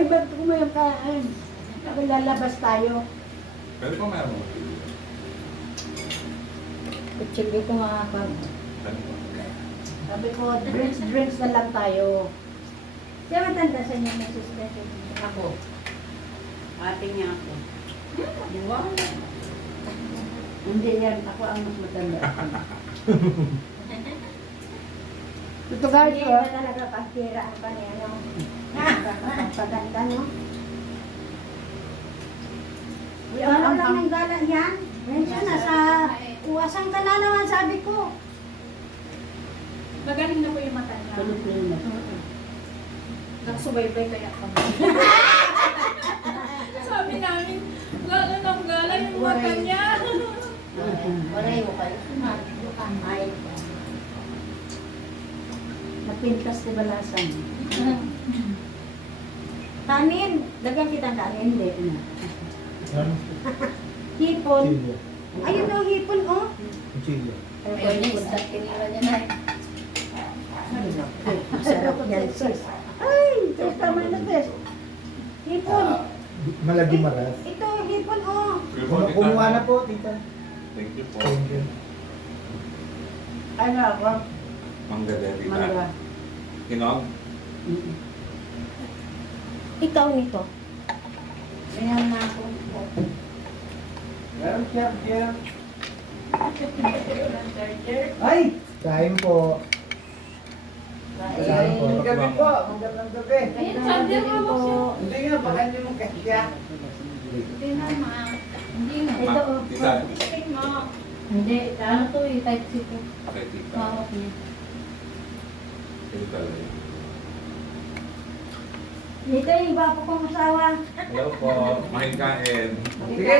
Ay, ba't kumayang ka? Lalabas tayo. Pwede pa meron mo. Kutsilyo ko nga ako. Pwede pa. Sabi ko, drinks na lang tayo. Siya matanda sa inyo, Mrs. Beto. Ako. Ate niya ako. Wow. Hindi yan. Ako ang mas matanda. Ito guys, Hindi ba talaga pagtira ang kanya, no? Pagpaganda, no? Ano lang ng gala yan? Yan nasa uwasan ka na naman, sabi ko. Magaling na po yung mata niya. Pilipino. Nagsubaybay kaya kami. Sabi namin, gala ng gala yung mata niya. Pareho kayo. Ay. Napintas ni Balasan. Kanin. Lagyan kitang kanin. Hindi na. Hipon. Chile. Ayun o, hipon, oh. Chile. Ayun, isda tinira niya na. Sarap yan, sis. Ay, tama na, sis. Hipon. Malagi maras. Ito, hipon, oh. Kumuha na po, tita. Thank you po. Thank you. Ano ako? Mangga din, tita. Mangga. Kinog? Ikaw nito. Ganyan na ako. Meron siya. Ay! Kain po. Kain po. Gabi po. Magandang gabi. Ayun, sabi mo mo siya. Hindi nga, baka niyo mong kasya. Hindi na, ma. Hindi na. Ito, oh. Tita. Sige, ma. Hindi. Ano to eh? Type C to. Okay, tita. Hawak niya. Ito talaga. Dito yung gwapo kong asawa. Hello po. Mahikain. Sige.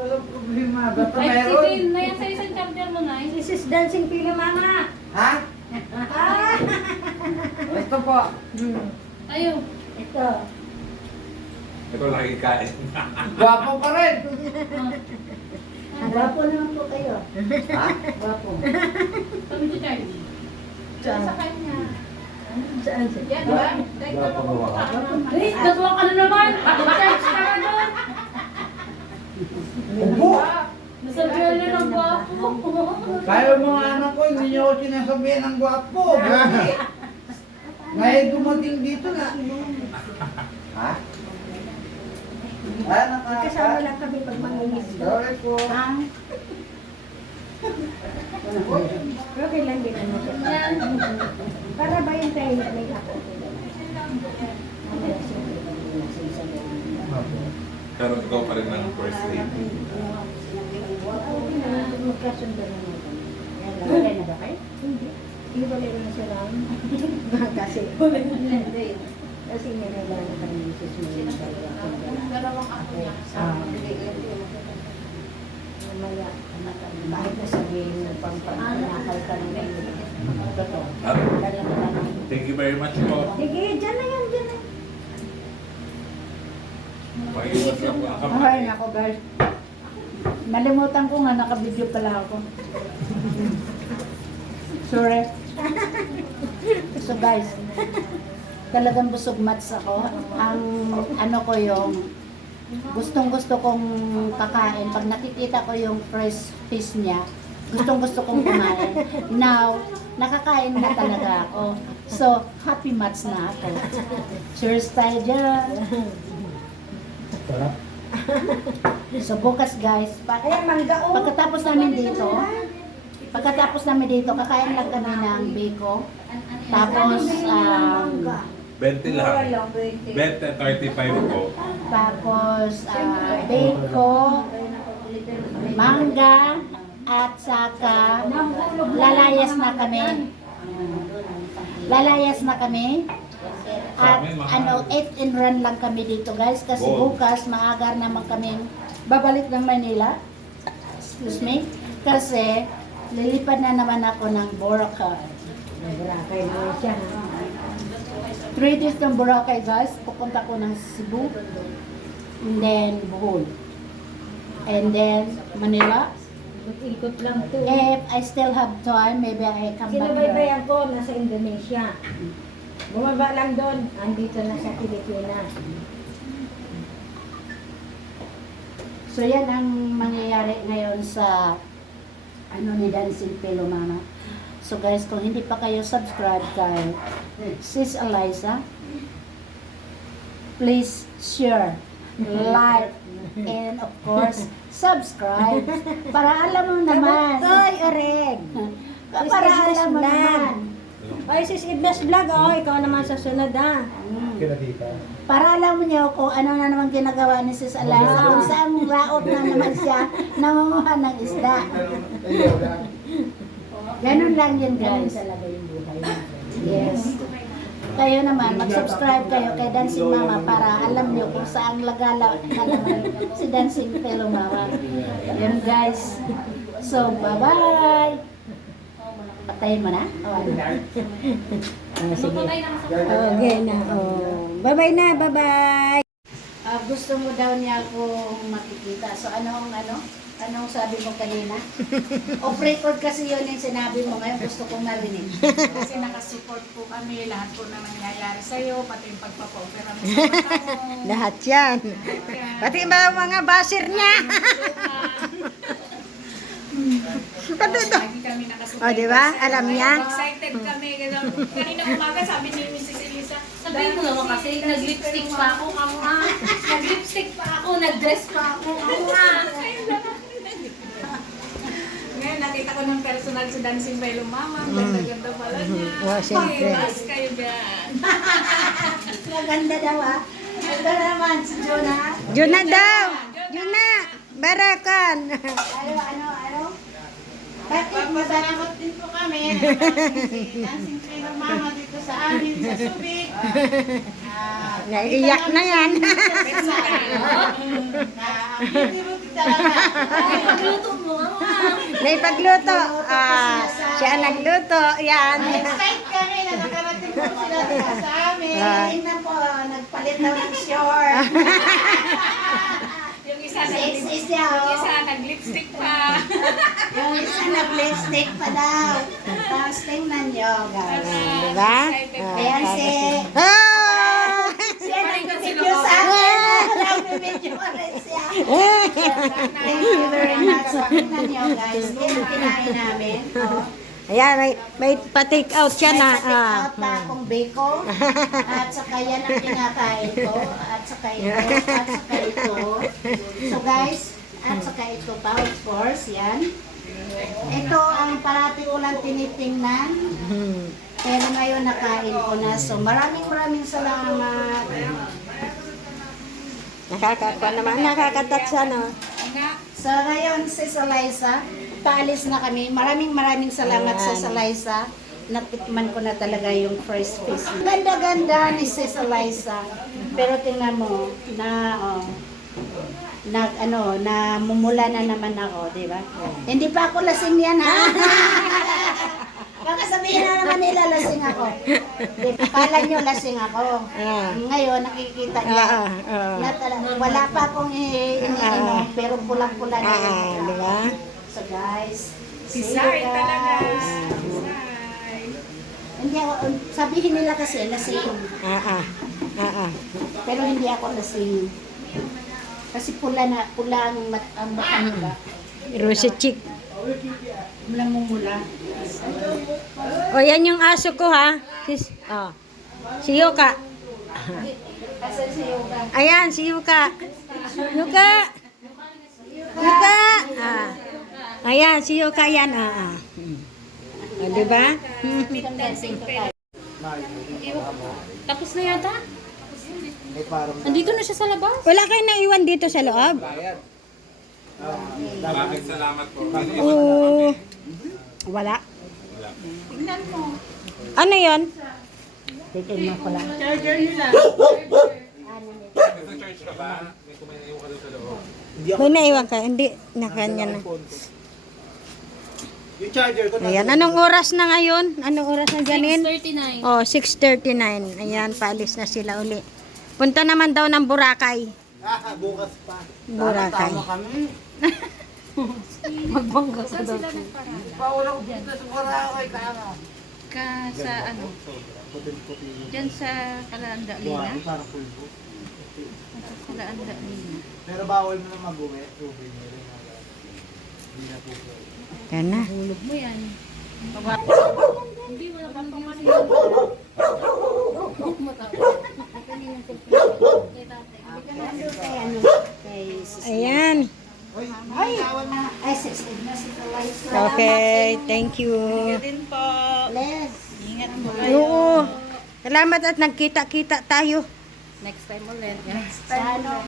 Walang problema. Basta Ay, meron. sige, na yan sa isang champion mo na. This is dancing pila mama. Ha? Ah! Ito po. Tayo. Ito. Ito lagi kain. Gwapo pa rin. Ang gwapo naman po kayo. Ha? Gwapo. Sabi si Charlie. Saan? Sa kanya. Saan siya? Yan ba? Dahil ka Wala pa gawa. Ay, dalawa ka na naman. Charge ka na doon. Ubo! Nasabihan niya ng gwapo. Kayo mga anak ko, hindi niyo ako sinasabihan ng gwapo. Ngayon dumating dito na. Ha? Kasama lang kami pag manginis. Sorry po. Okay lang din ano siya. Yan. Para ba yung tayo na may ako? Pero ikaw pa rin ang first lady. Magkasundo na naman. Wala na ba kayo? Hindi. Hindi ba meron na sila? Kasi. Kasi nilala na kami yung susunod. Dalawang ako niya. Mamaya, kahit na sabihin mo pang panakal ka ng totoo. Thank you very much po. Sige, dyan na yan, dyan na. Pakiwas lang po ang kamay. Ay, nako guys. Nalimutan ko nga, naka-video pala ako. Sorry. So guys, talagang busog mats ako. Ang ano ko yung gustong gusto kong kakain. Pag nakikita ko yung fresh fish niya, gustong gusto kong kumain. Now, nakakain na talaga ako. So, happy mats na ako. Cheers tayo dyan. Sarap. So bukas guys, Ayan, mangga o. pagkatapos namin dito, kakain lang kami ng biko. Tapos, 20 lang. 20, 35 po. tapos biko, mangga, at saka lalayas na kami. At ano, 8 and run lang kami dito guys kasi bukas maagar naman kami babalik ng Manila. Excuse me. Kasi lilipad na naman ako ng Boracay. Boracay na siya. 3 days ng Boracay guys. Pupunta ko ng Cebu. And then Bohol. And then Manila. Ikot lang to. If I still have time, maybe I come back here. Sinubaybayan ko, nasa Indonesia. Bumaba lang doon. Andito na sa Pilipinas. So yan ang mangyayari ngayon sa ano ni Dancing Pillow Mama. So guys, kung hindi pa kayo subscribe kay Sis Eliza, please share, like, and of course, subscribe. Para alam mo naman. Toy Oreg. Para alam mo naman. Ay, sis Ibnas Vlog. Oh, ikaw naman sa sunod ha. Para alam mo niyo kung ano na naman ginagawa ni Sis Eliza. Kung saan laot na naman siya nangunguha ng isda. Ganun lang yun, guys. Talaga yung buhay natin. Yes. Kayo naman, mag-subscribe kayo kay Dancing Mama para alam niyo kung saan lagala na naman si Dancing Pillow Mama. Yan, guys. So, bye-bye! Patayin mo na? O ano? Sige. Okay na. Oh. Bye-bye na. Bye-bye. Gusto mo daw niya akong makikita. So, anong sabi mo kanina? Off record kasi yun yung sinabi mo. Ngayon gusto kong marinig. Kasi nakasupport po kami, lahat po na nangyayari sa'yo, pati yung pagpapa-opera mo sa mata mo. Lahat yan. Pati ba mga basir niya? Pati ito. Lagi kami nakasupport. Oh, di ba? Alam niya. Excited kami. Kanina umaga sabi ni Mrs. Elisa, Sabihin mo naman kasi, nag-lipstick pa ako, kamukha. Nag-lipstick pa ako, nag-dress pa ako, kamukha. ngayon nakita ko ng personal si Dancing Pillow Mama. Ang ganda-ganda pala niya. Oh, siyempre. Bas kayo dyan. Maganda daw ah. Ito naman si Jonah. Juna daw. Juna. Barakan. Ano? Bakit masalamat din po kami. Si Dancing Pillow Mama dito sa amin sa Subic. Naiiyak na yan. Buti-buti talaga. Ay, pagluto mo, mama. Naipagluto. Siya nagluto. Yan. Excited kami na nakarating po sila dito sa amin. Tingnan po, nagpalit daw ng short. Yung isa Sexy siya, yung oh. isa nag-lipstick pa. Yung isa nag-lipstick pa daw. Tapos tingnan nyo, guys. Diba? Ayan si... Ah! Siya nag-video sa akin. Nag-video pa rin siya. Thank you very much. Tingnan nyo, guys. Yan ang kinain namin. Oh. Ayan, may pa-take out siya na. May patik-out na akong bacon. At saka yan ang kinakain ko. At saka ito. At saka ito. So guys, at saka ito pa, of course, yan. Ito ang parati ko lang tinitingnan. Pero ngayon nakain ko na. So maraming salamat. Nakakakuha naman. Nakakatat siya, no? So ngayon, Sis Eliza, paalis na kami. Maraming salamat Sis Eliza. Natikman ko na talaga yung first piece. Ganda-ganda ni Sis Eliza. Pero tingnan mo, na mumula na naman ako, di ba? Hindi pa ako lasing yan, ha? Baka sabihin na naman nila lasing ako. Kala nyo lasing ako. Ngayon, nakikita niya. Wala pa akong pero pulang-pula na yun. Di ba? So guys, Si see you Sai talaga. guys. Si Sai. Hindi ako, sabihin nila kasi lasing. Pero hindi ako lasing. Kasi pula ang mata nila. Rosy chick. Mulang mumula. O, yan yung aso ko, ha? Si Yuka. Asan si Yoga? Ayan, si Yuka. Yuka! Yuka! Ayan, si Yuka yan. O, diba? Tapos na yata? Andito na siya sa labas? Wala kayo naiwan dito sa loob? Maraming salamat po. Oo. Wala. Tingnan mo. Ano yon? Titignan ko lang. Ito church ka ba? May kumain ka doon sa loob. May naiwan ka? Hindi. Nakanya na. Yung charger ko Ayan. Anong oras na ngayon? Anong oras na Janin? 6:39. Oh, 6:39. Ayan, paalis na sila uli. Punta naman daw ng Boracay. bukas pa. Boracay. Tama kami. Magbangga ka daw. Paula ko punta sa Boracay, tama. Ka sa ano? Diyan sa Kalanda Lina. Parang pulbo. Sa Kalanda Lina. Pero bawal mo na mag-uwi. Hindi na po. Yan na. Hulog mo yan. Hindi, wala pa naman yung Ayan. Ay, sis, Okay, thank you. din po. Les. Ingat po Oo. Salamat at nagkita-kita tayo. Next time ulit. Sa ano,